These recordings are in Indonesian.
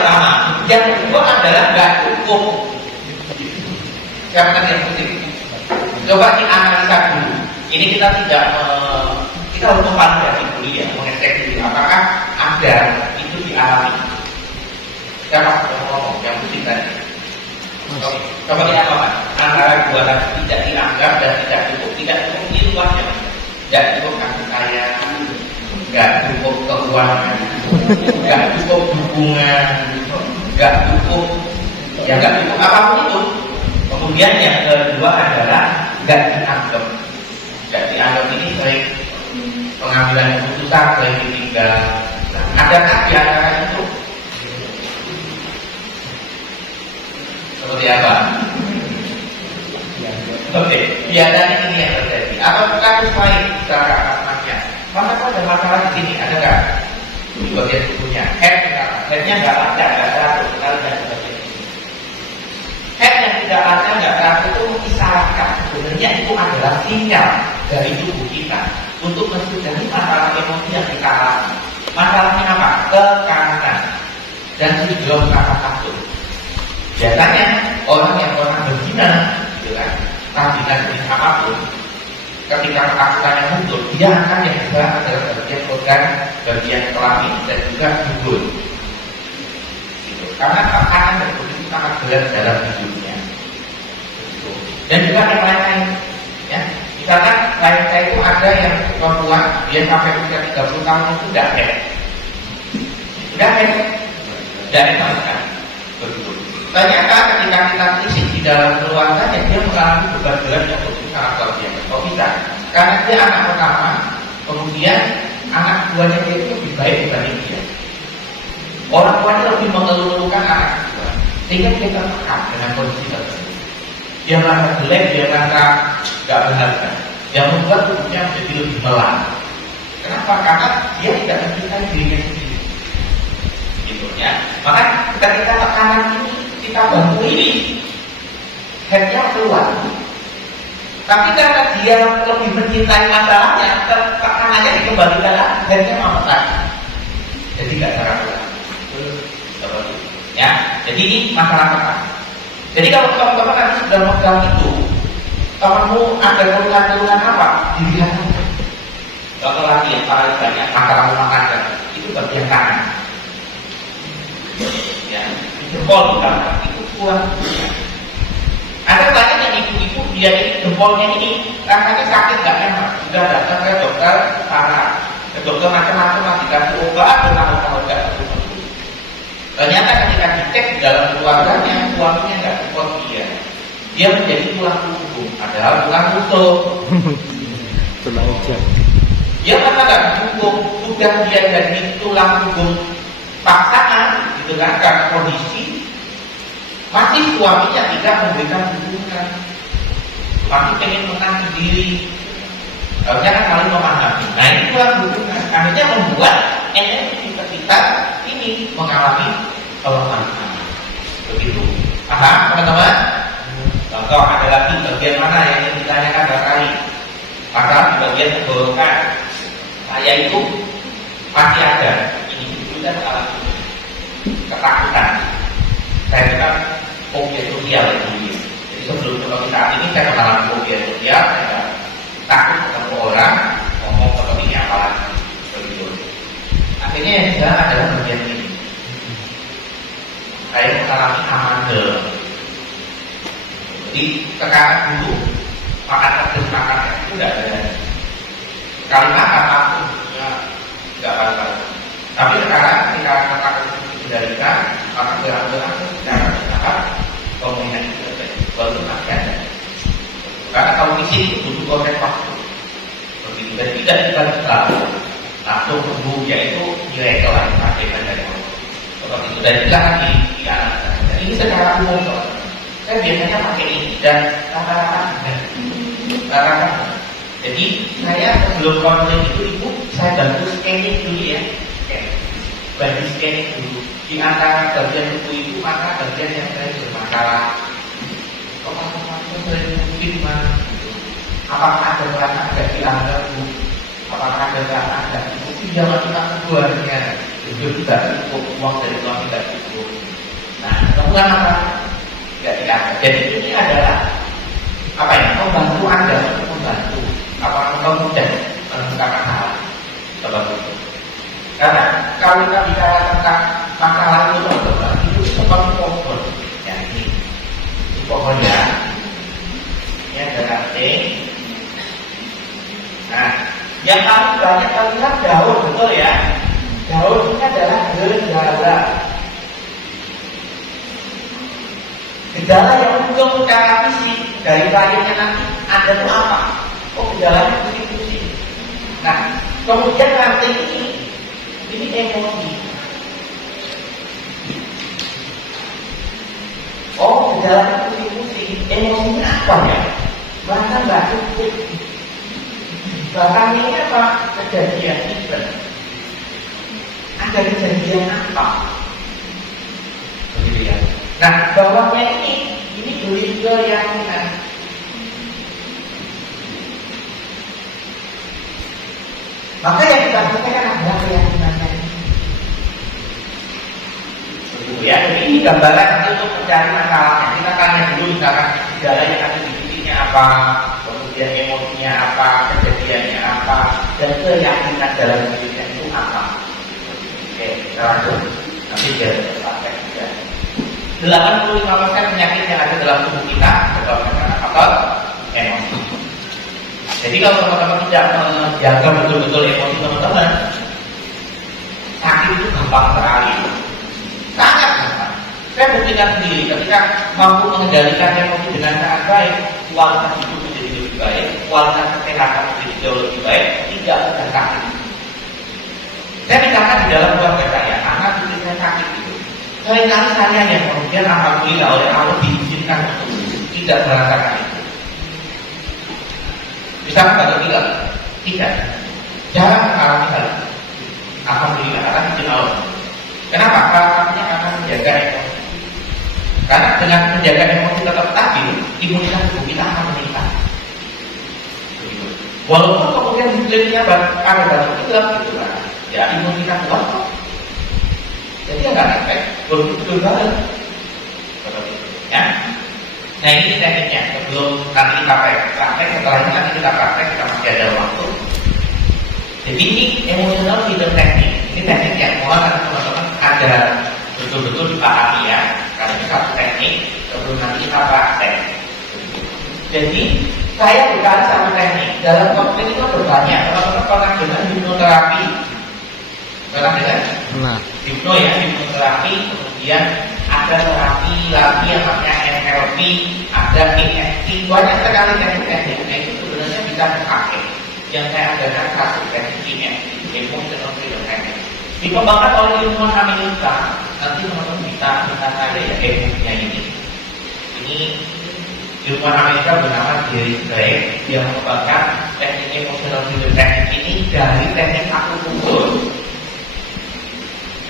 pertama. Yang kedua adalah nggak cukup. Siapa yang penting? Coba dianalisa dulu. Ini kita tidak kita harus memvalidasi dulu ya, mengecek dulu apakah ada itu dialami. Siapa yang ngomong? Yang penting tadi. Coba kita apa? Antara dua tadi tidak dianggap dan tidak cukup. Tidak cukup ini luasnya. Tidak cukup kasih sayang, nggak cukup keuangan, nggak cukup dukungan, nggak cukup, ya nggak cukup apapun itu. Kemudian yang kedua adalah nggak dianggap. Nggak dianggap ini baik pengambilan keputusan, baik ditinggal. Adakah di antara itu? Seperti apa? Oke, biasanya ini yang terjadi. Apakah sesuai secara atasnya? Maka ada masalah di sini, ada nggak? Di bagian tubuhnya, headnya nggak ada, nggak teratur, dan sebagainya. Head yang tidak ada, nggak teratur itu mengisyaratkan sebenarnya itu adalah sinyal dari tubuh kita untuk mensudahi masalah emosi yang kita alami. Masalahnya apa? Tekanan dan sindrom kata takut. Biasanya orang yang pernah berzina, gitu kan, tadinya jenis apapun, ketika ketakutannya muncul, dia akan yang diserang adalah bagian organ, bagian kelamin dan juga dubur. Gitu. Karena tekanan dan begitu sangat berat dalam hidupnya. Gitu. Dan juga yang lain-lain, ya. Misalkan lain-lain itu ada yang perempuan, dia sampai usia 30 tahun itu tidak head, tidak head sama sekali. Begitu. Ternyata ketika kita telisik di dalam keluarganya, dia mengalami beban berat yang begitu sangat luar biasa. Kok bisa? Karena dia anak pertama, kemudian anak tuanya dia itu lebih baik dibanding dia. Orang tuanya lebih mengeluh-elukan anak kedua, sehingga dia tertekan dengan kondisi tersebut. Dia merasa jelek, dia merasa gak berharga, yang membuat tubuhnya menjadi lebih melam. Kenapa? Karena dia tidak mencintai dirinya sendiri. Gitu ya. Maka ketika tekanan ini kita bantu ini, headnya keluar. Tapi karena dia lebih mencintai masalahnya, tekanannya dikembalikan lagi, headnya mametan. Jadi nggak cara pulang. Ya, jadi ini masalah tekan. Jadi kalau teman-teman nanti sudah megang itu, temanmu ada keluhan-keluhan apa? Dilihat aja. Kalau lagi yang paling banyak masalah rumah tangga itu bagian kanan. Ya, jempol bukan itu kurang. Ada banyak yang ibu-ibu dia ini jempolnya ini rasanya sakit nggak enak, sudah datang ke dokter saraf, ke dokter macam-macam masih kasih obat, bertahun-tahun nggak sembuh. Ternyata ketika dicek di dalam keluarganya, suaminya nggak support dia menjadi tulang punggung, padahal tulang rusuk. Tulang aja. Dia masa nggak punggung, sudah dia jadi tulang punggung paksaan, gitu kan, karena kondisi masih suaminya tidak memberikan dukungan, masih pengen menang sendiri. Harusnya kan saling memahami. Nah ini kurang dukungan, akhirnya membuat energi kita ini mengalami kelemahan. Begitu. Paham teman-teman? Contoh ada lagi bagian mana yang ingin ditanyakan barangkali. Masalah di bagian tenggorokan. Saya itu masih ada. Kita mengalami ketakutan. Saya itu kan fobia sosial dulu. Jadi sebelum saat ini saya mengalami fobia sosial, saya takut ketemu orang, ngomong seperti ini apalagi begitu. Akhirnya yang saya adalah bagian ini. Saya mengalami amandel. Jadi sekarang dulu makan terus makan itu tidak ada. Sekali makan langsung nggak apa-apa. Tapi sekarang ketika kata itu dikendalikan, maka berang-berang secara bertahap komunikasi selesai, baru masih ada. Karena kalau di sini butuh proses waktu, begitu dan tidak bisa langsung sembuh, yaitu nilai kelas hakikat dari Allah. Seperti itu dan juga lagi di anak. Ini secara umum saya biasanya pakai ini dan rata-rata. Jadi saya sebelum konseling itu ibu saya bantu scanning dulu ya. Bagi scanning dulu di antara bagian tubuh itu mana bagian yang saya bermasalah. Kok saya mungkin mana? Apakah ada perasaan dari anda bu? Apakah ada perasaan dari ibu? Jangan kita keduanya. Hidup tidak cukup, uang dari suami tidak cukup. Nah, kamu kan apa? Tidak dikasih. Jadi ini adalah apa ya? Membantu Anda untuk membantu. Apa kamu mudah menemukan masalah? Coba itu. Karena kalau kita bicara tentang masalah itu teman-teman, itu seperti pohon. Ya ini pohon ya. Ini ada ranting. Nah, yang paling banyak kali lihat daun, betul ya? Daun ini adalah gejala. Gejala yang muncul secara fisik dari kliennya nanti ada itu apa? Oh, gejalanya pusing-pusing. Nah, kemudian ranting ini emosi. Oh, gejalanya pusing-pusing. Emosinya apa ya? Merasa nggak cukup. Bahkan ini apa? Kejadian event. Ada kejadian apa? Begitu ya. Nah, bawahnya ini beli keyakinan. Maka yang kita sampaikan adalah keyakinannya. Begitu ya. Jadi ini gambaran nanti untuk mencari masalahnya. Kita tanya dulu misalkan gejala yang ada di fisiknya apa, kemudian emosinya apa, kejadiannya apa, dan keyakinan dalam dirinya itu apa. Oke, kita langsung. Nanti biar praktek juga. 85% penyakit yang ada dalam tubuh kita disebabkan karena faktor emosi. Jadi kalau teman-teman tidak menjaga betul-betul emosi teman-teman, sakit itu gampang sekali, sangat gampang. Saya buktikan sendiri ketika mampu mengendalikan emosi dengan sangat baik, kualitas hidup menjadi lebih baik, kualitas kesehatan menjadi jauh lebih baik, tidak mudah sakit. Saya misalkan di dalam keluarga saya, anak istri saya sakit itu. Seringkali saya yang kemudian alhamdulillah oleh Allah diizinkan untuk tidak merasakan itu. Bisa atau tidak? Tidak. Jarang mengalami hal itu. Alhamdulillah karena izin Allah. Kenapa? Salah satunya karena menjaga emosi. Karena dengan menjaga emosi tetap stabil, imunitas tubuh kita akan meningkat. Walaupun kemudian diklaimnya ada batuk pilek gitu kan, ya imunitas kuat kok. Jadi ya nggak efek, betul banget. Ya. Nah ini tekniknya. Sebelum nanti kita praktek, setelah ini nanti kita praktek, kita masih ada waktu. Jadi ini emotional freedom teknik. Ini teknik yang mulai teman-teman ada betul-betul dipahami ya. Karena ini satu teknik. Sebelum nanti kita praktek. Jadi saya berkali satu teknik. Dalam kokpit itu berbanyak. Teman-teman pernah dengar hipnoterapi? Pernah dengar? Nah, Hipno ya, hipnoterapi, kemudian ada terapi lagi yang namanya NLP, ada EFT, banyak sekali teknik-teknik. Nah itu sebenarnya bisa dipakai. Yang saya ajarkan satu teknik EFT, Emotional Freedom Technique. Dikembangkan oleh ilmuwan Amerika. Nanti teman-teman bisa saya ya ilmunya ini. Ini ilmuwan Amerika bernama Jerry Gray yang mengembangkan teknik Emotional Freedom Technique ini dari teknik akupunktur.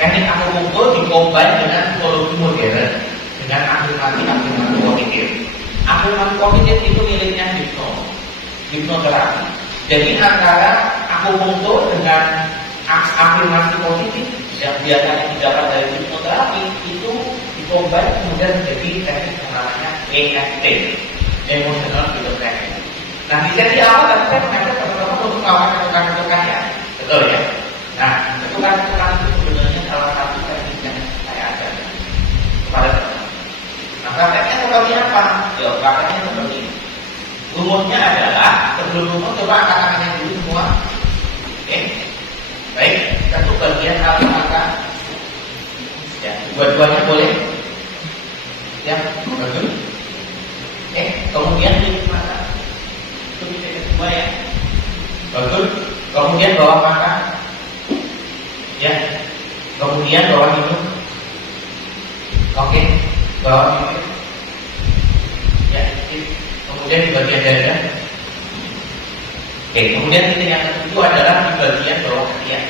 Teknik akupunktur dikombin dengan psikologi modern dengan afirmasi positif. Afirmasi positif itu miliknya hipnoterapi. Jadi antara akupunktur dengan afirmasi positif yang biasanya didapat dari hipnoterapi itu dikombin kemudian menjadi teknik yang namanya EFT, Emotional Freedom Technique. Nah di sesi awal tadi saya mengajak teman-teman untuk melakukan ketukan-ketukan ya, betul ya. Nah ketukan-ketukan itu sebenarnya salah satu teknik yang saya ajarkan kepada teman-teman. Nah prakteknya seperti apa? Ya prakteknya seperti ini. Rumusnya adalah sebelum rumus coba angkat tangannya dulu semua. Oke, baik. Satu bagian angka. Ya, dua-duanya boleh. Ya, bagus. Kemudian tutup mata. Itu bisa kedua ya. Bagus. Kemudian bawah mata. Ya. Kemudian bawah hidung. Oke, bawah hidung. Ya, kemudian di bagian dada. Oke, kemudian titik yang kedua adalah di bagian bawah ketiak.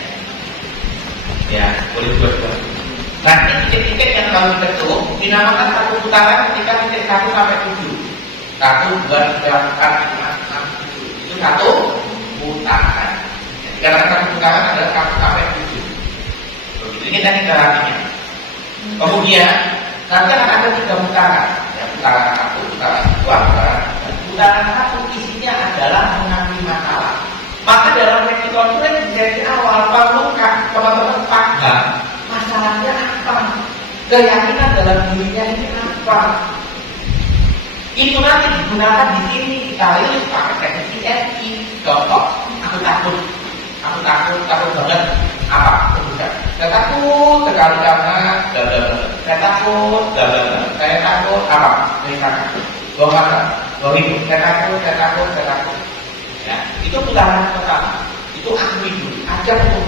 Ya, boleh dua-dua. Nah, ini titik-titik yang kalau kita ketuk dinamakan satu putaran ketika titik 1 sampai 7. 1, 2, 3, 4, 5, 6, 7. Itu satu putaran. Jadi karena satu putaran adalah 1 sampai 7. Begitu Ini teknik terapinya. Kemudian nanti akan ada 3 putaran. Ya, putaran 1, putaran 2, putaran 3. Putaran 1 isinya adalah mengakui masalah. Maka dalam teknik konseling dari awal perlu teman-teman paham masalahnya apa, keyakinan dalam dirinya ini apa. Itu nanti digunakan di sini kita rilis pakai teknik EFI. Contoh, aku takut banget apa? Saya takut sekali karena saya takut saya takut apa? Misalkan bahwa hidup, saya takut. Ya, itu putaran pertama. Itu akui dulu, ajak untuk.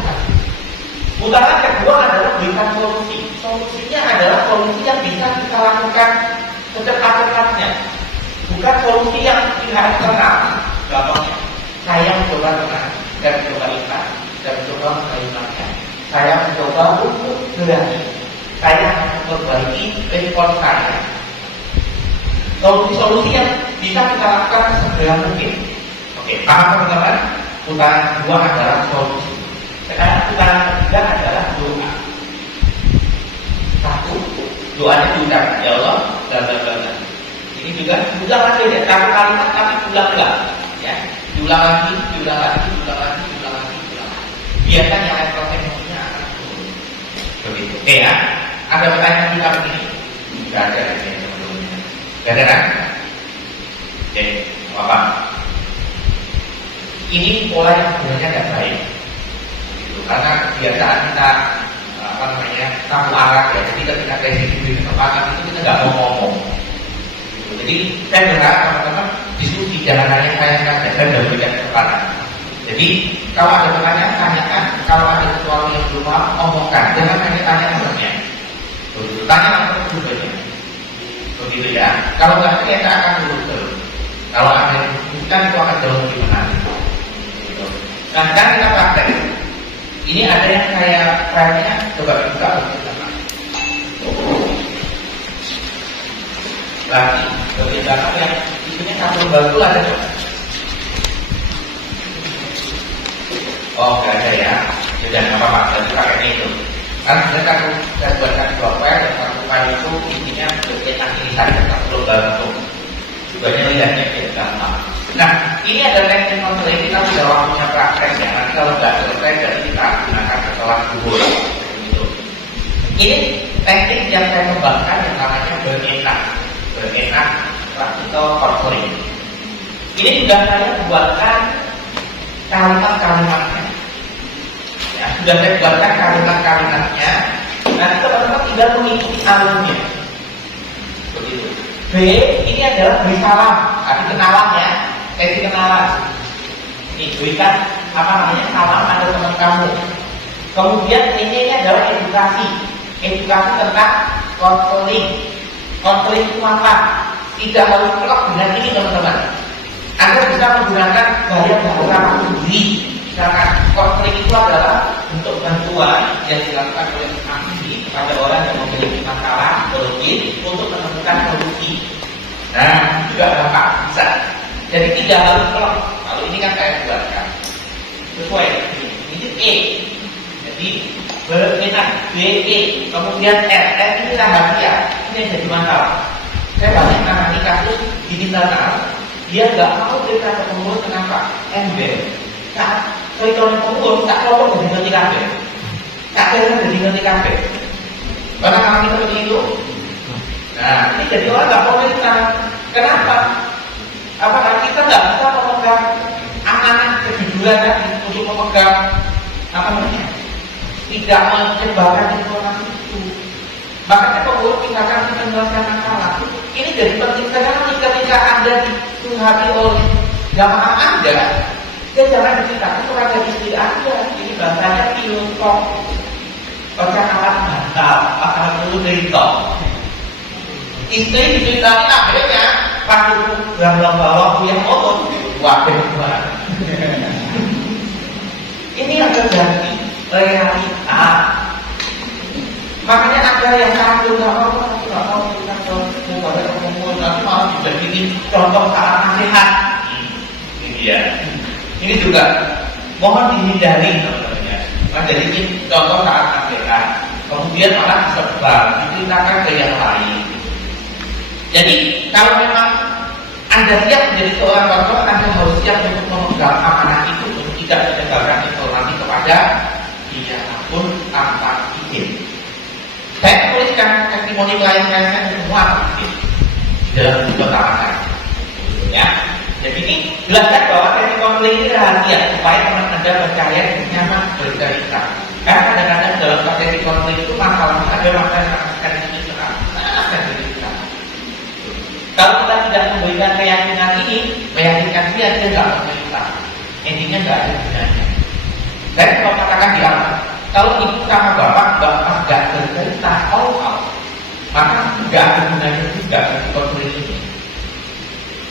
Putaran kedua adalah berikan solusi. Solusinya adalah solusi yang bisa kita lakukan secepat-cepatnya. Bukan solusi yang tidak eksternal. Contohnya, saya mencoba tenang, dan mencoba ikhlas, dan mencoba menerimanya. Saya mencoba untuk berani. Saya akan memperbaiki respon saya. Solusi-solusi yang bisa kita lakukan segera mungkin. Oke, paham teman-teman? Putaran kedua adalah solusi. Sekarang putaran ketiga adalah doa. 1, doanya diucapkan, ya Allah, dan. Ini juga diulang lagi ya, satu kalimat tapi ulang-ulang, ya, diulang lagi. Biasanya level teknologinya akan turun. Begitu. Oke ya. Ada pertanyaan kita begini? Tidak ada yang sebelumnya. Tidak ada kan? Oke, apa? Ini pola yang sebenarnya tidak baik. Gitu. Karena kebiasaan kita satu arah ya. Jadi ketika kita diberi kesempatan itu kita nggak mau ngomong. Gitu. Jadi saya berharap teman-teman diskusi jangan hanya saya saja. Saya sudah berikan kesempatan. Jadi kalau ada pertanyaan tanyakan. Kalau ada sesuatu yang belum paham omongkan. Jangan hanya tanya nomornya. Begitu. Tanya langsung tujuannya. Begitu ya. Kalau nggak kita akan terus. Kalau ada yang bukan itu akan jauh lebih menarik. Gitu. Nah sekarang kita praktek. Ini ada yang kayak filenya coba dibuka bersama. Lagi bagian belakang yang isinya satu batu ada coba. Oh nggak ada ya. Sudah nggak apa-apa. Jadi pakainya itu. Kan sebenarnya saya buatkan 2 file dan 1 file itu isinya bagian aktivitas satu batu. Banyak lihatnya tidak gampang. Nah, ini ada teknik konseling kita sudah waktunya praktek ya. Nanti kalau nggak selesai jadi kita gunakan setelah zuhur. Gitu. Ini teknik yang saya kembangkan yang namanya berenak practical konseling. Ini sudah saya buatkan kalimat-kalimatnya. Ya, sudah saya buatkan kalimat-kalimatnya. Nanti teman-teman tinggal mengikuti alurnya. Begitu. B, ini adalah beri salam, arti kenalan ya, sesi kenalan. Ini berikan salam pada teman kamu. Kemudian ini adalah edukasi tentang konseling. Konseling itu apa? Tidak harus pelak dengan ini teman-teman. Anda bisa menggunakan gaya bahasa sendiri. Misalkan konseling itu adalah bentuk bantuan yang dilakukan oleh ahli kepada orang yang memiliki masalah psikologis untuk menemukan solusi. Nah, juga gampang bisa. Jadi tidak harus pelak. Kalau ini kan saya buatkan sesuai. Ini E. Jadi berenak B E. Kemudian R. R ini rahasia. Ini yang jadi masalah. Saya banyak menangani kasus di internal. Dia nggak mau cerita ke pengurus kenapa? Ember. Saat cerita pengurus tak kelompok jadi ngerti kafe. Tak kira jadi ngerti kafe. Karena kami seperti itu. Nah, ini jadi orang nggak mau cerita. Kenapa? Apakah kita nggak bisa memegang amanah kejujuran tadi untuk memegang tidak menyebarkan informasi itu. Makanya pengurus misalkan kita menyelesaikan masalah. Ini jadi penting sekali ketika Anda disuhati oleh jamaah Anda. Ya jangan diceritakan kepada istri Anda. Ini bahasanya filosof. Percakapan bantal, pasangan dulu cerita. Istri diceritain akhirnya pas itu bawah yang otot. Wah, benar. Ini yang terjadi realita. Makanya ada yang takut nggak mau kita kepada pengumum tapi malah dijadiin contoh saat nasihat. Ini dia. Ini juga mohon dihindari teman-teman. Nah, jadi ini contoh saat nasihat. kemudian malah disebar, diceritakan ke yang lain. Jadi kalau memang Anda siap menjadi seorang wartawan, Anda harus siap untuk memegang amanah itu untuk tidak menyebarkan informasi kepada siapapun tanpa izin. Saya tuliskan testimoni klien-klien saya semua izin di dalam buku pertama saya. Ya, jadi ini jelaskan bahwa testimoni ini rahasia supaya teman Anda percaya dan nyaman bercerita. Karena kadang-kadang dalam testimoni itu masalahnya ada masalah yang sangat sensitif. Kalau kita tidak memberikan keyakinan ini, meyakinkan dia nggak mau cerita. Intinya nggak ada gunanya. Dan kalau katakan di awal, kalau ibu sama bapak nggak bercerita awal, maka nggak ada gunanya juga konflik ini.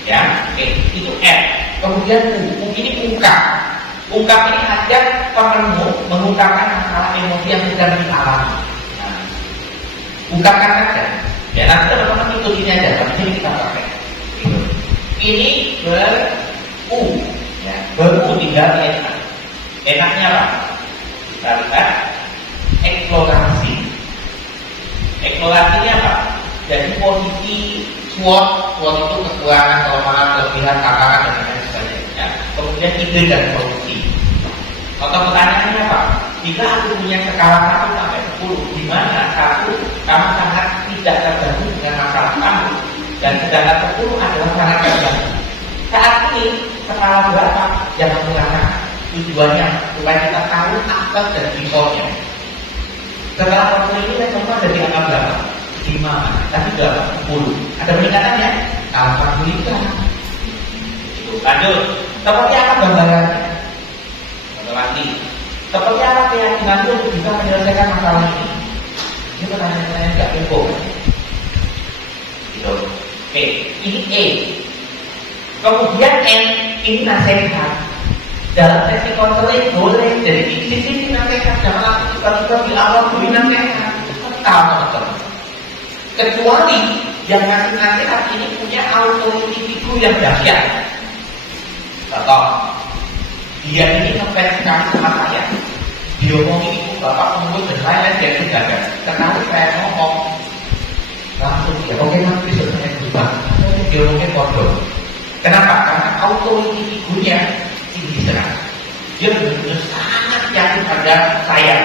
Ya, oke, itu F. Kemudian U ini ungkap. Ungkap ini ajak pemenung mengungkapkan masalah emosi yang sedang dialami. Nah, ungkapkan saja. Ya, nanti teman-teman ikut ini aja, tapi ini kita pakai. Gitu. Ini ber-U, ya, ber-U tinggal enak. Enaknya apa? Kita lihat eksplorasi. Eksplorasinya apa? Jadi posisi SWOT itu kekurangan, kelemahan, kelebihan, tantangan dan lain sebagainya. Kemudian ide dan solusi. Contoh pertanyaannya apa? Jika aku punya skala 1 sampai 10, di mana 1 kamu sangat tidak terganggu dengan masalah kamu, dan sedangkan 10 adalah sangat terganggu. Saat ini skala berapa yang kamu rasakan? Tujuannya supaya kita tahu aspek dan resikonya. Setelah waktu ini semua ada di angka berapa? 5, tapi berapa? 10. Ada peningkatannya? Alhamdulillah. Itu. Lanjut. Seperti apa gambarannya? Lagi. Seperti apa keyakinan itu untuk bisa menyelesaikan masalah ini? Ini pertanyaan-pertanyaan nggak cukup. Gitu. Oke, ini E. Kemudian N, ini nasihat. Dalam sesi konseling boleh jadi sisi nasihat, jangan langsung tiba-tiba di awal beri nasihat. Betul. Kecuali yang ngasih nasihat ini punya autoriti figur yang dahsyat. Contoh, dia ini ngefans sekali sama saya. Dia ngomong itu bapak umur dan lain-lain dia itu gagal. Kenapa saya ngomong langsung dia, oke nanti besok saya berubah. Dia ngomongin bodoh. Kenapa? Karena autoriti figurnya tinggi sekali. Dia benar-benar sangat yakin pada saya.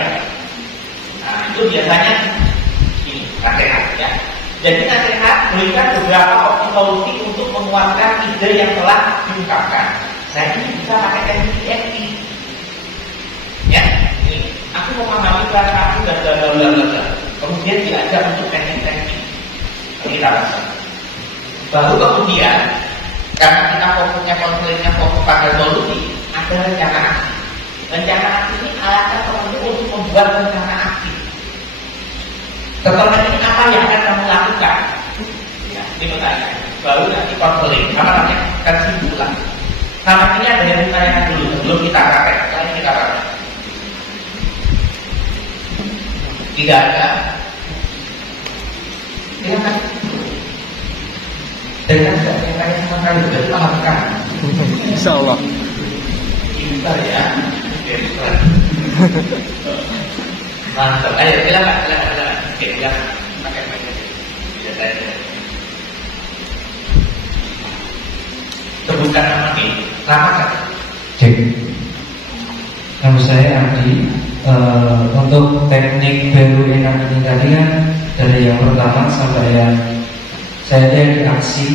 Nah itu biasanya ini nasihat ya. Jadi nasihat berikan beberapa opsi solusi untuk menguatkan ide yang telah diungkapkan. Nah ini bisa pakai teknik EFT. Ya, ini aku memahami perasaan dan bla. Kemudian diajak untuk teknik-teknik. Kita rasa. Baru kemudian karena kita fokusnya konselingnya fokus pada solusi, ada rencana aksi. Rencana aksi ini alatnya penting untuk membuat rencana aksi. Setelah ini apa yang akan kamu lakukan? Ya, ini pertanyaan. Baru nanti konseling. Apa namanya? Kesimpulan. Sama ini ada yang ditanyakan dulu sebelum kita pakai. Kali kita pakai. Tidak ada. Silakan. Dengan saya tanya sama kali sudah pahamkan. Insya Allah. Pintar ya. Mantap. Ayo silakan. Oke, silakan. Pakai mic. Bisa saya. Sebutkan nama ini. Nama kan? Cek. Nama saya Adi. Untuk teknik baru enak ini tadi kan dari yang pertama sampai yang saya lihat di aksi.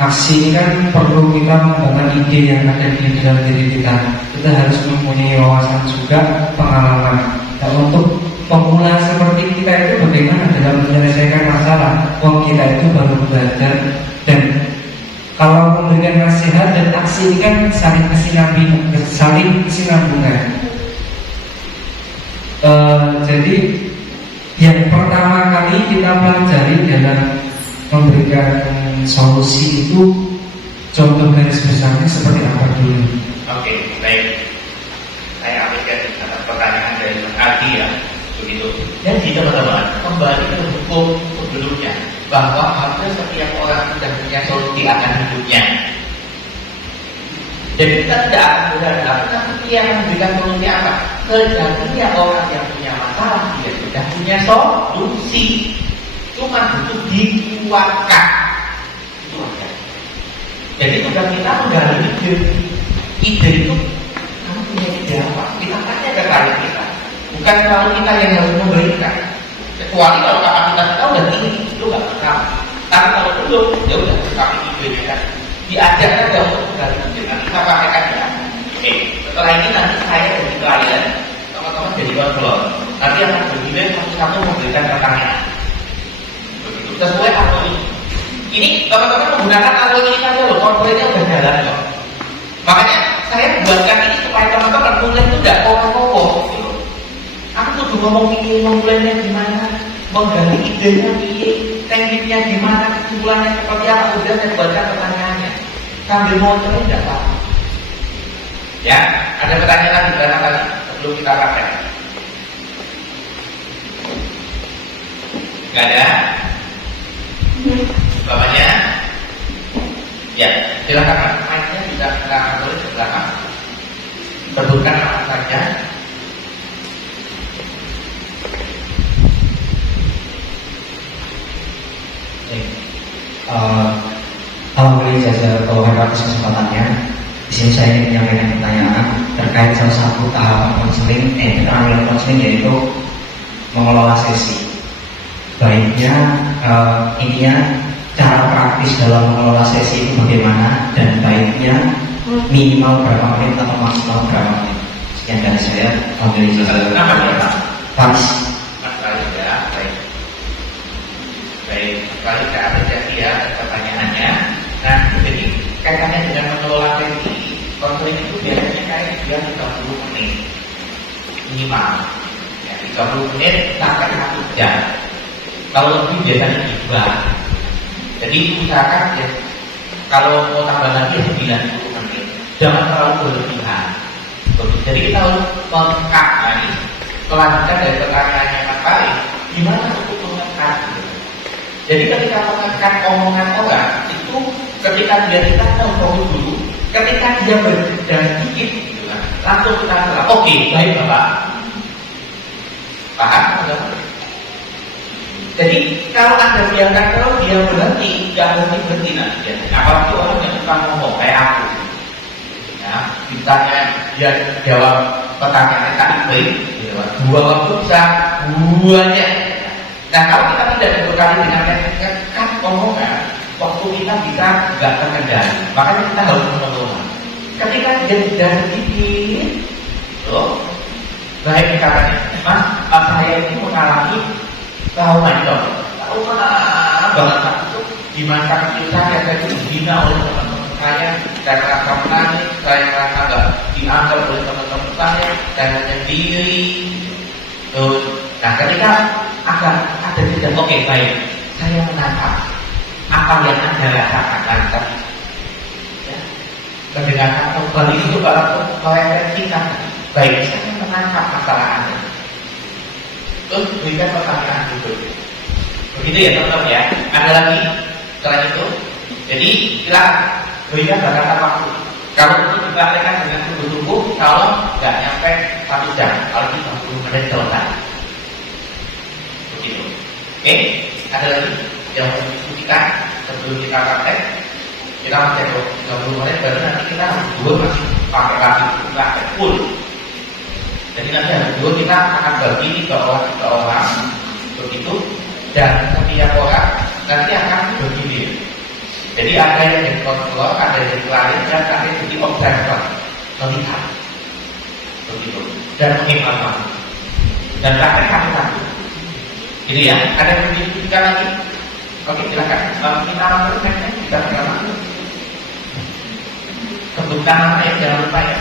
Aksi ini kan perlu kita mengembangkan ide yang ada di dalam diri kita. Kita harus mempunyai wawasan juga, pengalaman. Nah, untuk pemula seperti kita itu bagaimana dalam menyelesaikan masalah? Kita itu baru belajar dan kalau memberikan nasihat dan aksi ini kan saling kesinambungan. Jadi yang pertama kali kita pelajari dalam memberikan solusi itu contoh garis besarnya seperti apa dulu. Oke, baik. Saya ambilkan atas pertanyaan dari Mas Adi ya, begitu. Jadi teman-teman, kembali ke hukum sebelumnya bahwa hampir setiap orang sudah punya solusi akan hidupnya. Jadi kita tidak akan berharap tapi dia yang memberikan solusi apa? Sejatinya orang yang punya masalah dia sudah punya solusi, cuma butuh dikuatkan. Itu aja. Jadi tugas kita menggali ide. Ide itu kamu punya ide apa? Kita tanya ke klien kita. Bukan selalu kita yang harus memberikan. Kecuali kalau kapasitas kita udah tinggi, itu nggak masalah. Tapi kalau belum, ya udah tapi ide kan. Diajak saja untuk menggali ide. Nanti kita praktekkan ya. Oke. Setelah ini nanti saya jadi klien, teman-teman jadi konselor. Nanti akan bergiliran satu-satu memberikan pertanyaan. Begitu. Sesuai atau ini. Ini teman-teman menggunakan alur ini saja loh, konselornya udah jalan loh. Makanya saya buatkan ini supaya teman-teman mulai itu tidak kokoh-kokoh. Gitu. Aku tuh ngomong ini, memulainya gimana, menggali idenya ini, tekniknya gimana, kesimpulannya seperti apa, udah saya buatkan pertanyaannya. Sambil mau coba tidak apa. Ya, ada pertanyaan lagi barangkali sebelum kita praktek. Gak ada? Bapaknya? Ya, silakan Pak. Mic-nya bisa kita tulis ke belakang. Sebutkan apa saja. Alhamdulillah jasa Tuhan atas kesempatannya. Di sini saya ingin menyampaikan pertanyaan terkait salah satu tahapan konseling yaitu mengelola sesi. Baiknya ininya cara praktis dalam mengelola sesi itu bagaimana dan baiknya minimal berapa menit atau maksimal berapa menit. Sekian dari saya. Alhamdulillah. Nama Faris. Baik, sekali saya apresiasi ya pertanyaannya. Nah, jadi kaitannya dengan mengelola sesi konseling itu biasanya kayak dia 30 menit minimal, ya 30 menit sampai 1 jam. Kalau lebih biasanya 2. Jadi usahakan ya kalau mau tambah lagi ya 90 menit. Jangan terlalu berlebihan. Jadi kita harus mengangkat lagi. Kelanjutan dari pertanyaannya Mas Pari, gimana untuk mengangkat? Jadi ketika mengangkat omongan orang itu ketika dia kita tahu dulu, ketika dia berbeda sedikit, gitu kan, langsung kita bilang, oke, baik Bapak. Paham? Jadi kalau Anda biarkan kalau dia berhenti, nggak berhenti nanti. Apalagi orang yang suka ngomong kayak aku. Ya, misalnya dia jawab pertanyaan tadi baik, dua waktu bisa banyak. Nah kalau kita tidak dibekali dengan teknik kan omongan, waktu kita bisa nggak terkendali. Makanya kita harus mengelola. Ketika dia tidak sedikit, loh, baik katanya, Mas, saya ini mengalami trauma banget itu gimana kecil saya itu dihina oleh teman-teman saya merasa menangis, saya merasa nggak dianggap oleh teman-teman saya menyendiri. Nah ketika ada tidak oke baik, saya menangkap apa yang Anda rasakan tadi. Ya, mendengarkan kembali itu kalau refleksikan baik, saya menangkap masalah Anda. Terus berikan pertanyaan berikutnya. Begitu ya teman-teman ya. Ada lagi setelah itu. Jadi silakan berikan batasan waktu. Kalau itu dipraktekkan dengan sungguh-sungguh, kalau nggak nyampe 1 jam, kalau itu 30 menit selesai. Begitu. Oke. Ada lagi yang mau diskusikan sebelum kita praktek? Kita masih 30 menit, baru nanti kita masih pakai lagi praktek full. Jadi nanti hari kedua kita akan bagi ke orang begitu, dan setiap orang nanti akan begini. Jadi ada yang jadi konselor, ada yang jadi klien, dan ada yang jadi observer, melihat begitu dan mengimbangkan dan praktek satu-satu. Jadi ya, ada yang didiskusikan lagi. Oke, silakan. Kita langsung kita bersama. Sebutkan nama ya, jangan lupa ya.